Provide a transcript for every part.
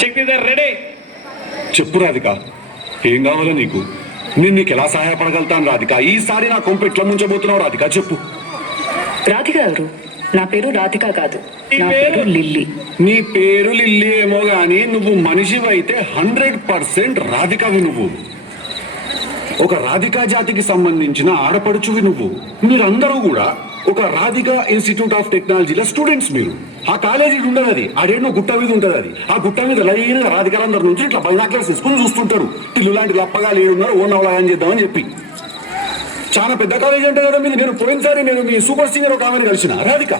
Shaktidhar ready. చెప్పు రాధిక, ఏం కావాలో నీకు? నేను నీకు ఎలా సహాయపడగలుగుతాను రాధిక? ఈసారి నా కొంపు ఎట్లా ముంచబోతున్నావు రాధిక? చెప్పు. రాధిక ఎవరు? నా పేరు రాధిక కాదు, నా పేరు లిల్లీ. నీ పేరు లిల్లీ ఏమో గాని నువ్వు మనిషివైతే 100% రాధికవి. నువ్వు ఒక రాధికా జాతికి సంబంధించిన ఆడపడుచువి. నువ్వు మీరందరూ కూడా ఒక రాధికా ఇన్స్టిట్యూట్ ఆఫ్ టెక్నాలజీలో స్టూడెంట్స్. మీరు ఆ కాలేజీ ఉండదు, అది ఆడేళ్ళు గుట్ట మీద ఉంటుంది. అది ఆ గుట్ట మీద లైన్ రాధికాలందరి నుంచి ఇట్లా బైనాక్లర్స్ తీసుకుని చూస్తుంటారు. పిల్లు లాంటి లప్పగా లేడున్నారు, ఓన్ అవలాగని చేద్దామని చెప్పి. చాలా పెద్ద కాలేజీ అంటే కదా మీది. నేను పోయినసారి నేను మీ సూపర్ సీనియర్ ఒక ఆమెను కలిసిన రాధిక.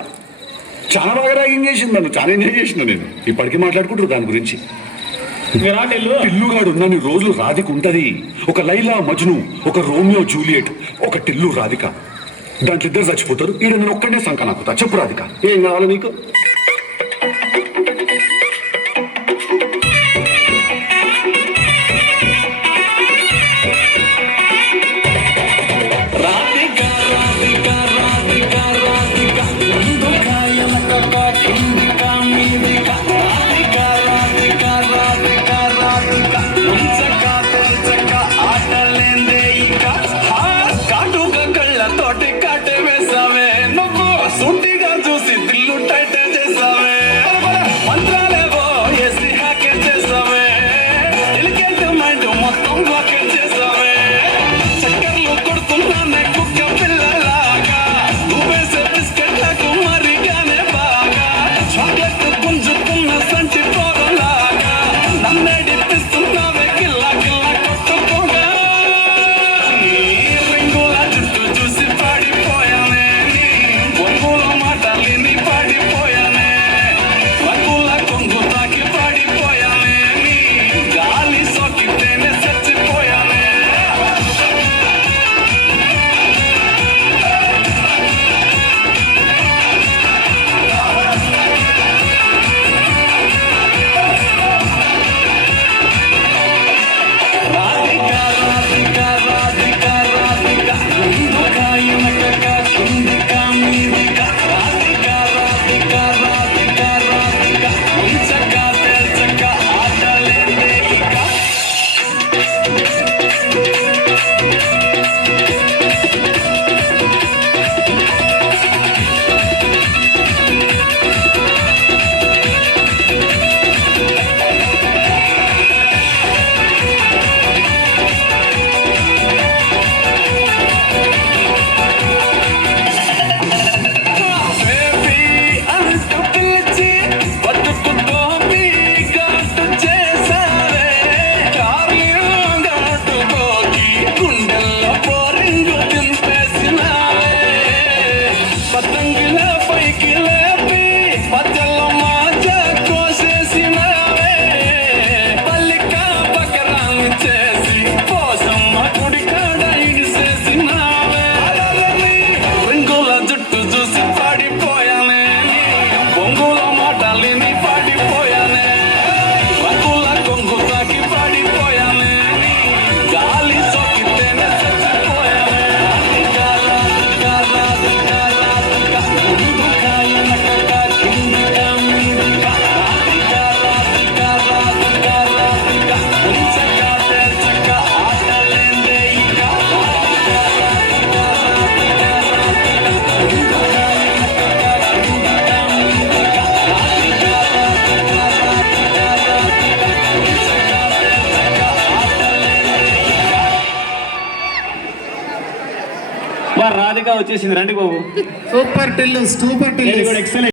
చాలా బాగా ర్యాగింగ్ చేసింది నన్ను, చాలా ఎంజాయ్ చేసిన. నేను ఇప్పటికీ మాట్లాడుకుంటారు దాని గురించి. టిల్లుగాడు ఉన్నన్ని రోజులు రాధిక ఉంటది. ఒక లైలా మజ్ను, ఒక రోమియో జూలియట్, ఒక టిల్లు రాధిక. దాంట్లో ఇద్దరు చచ్చిపోతారు. ఈడ నేను ఒక్కడే సంక నాకుతా. చెప్పు రాధిక, ఏం కావాలి నీకు? రాధిక వచ్చేసింది. రండి బాబు. Super Tillu, super Tillu. Excellent.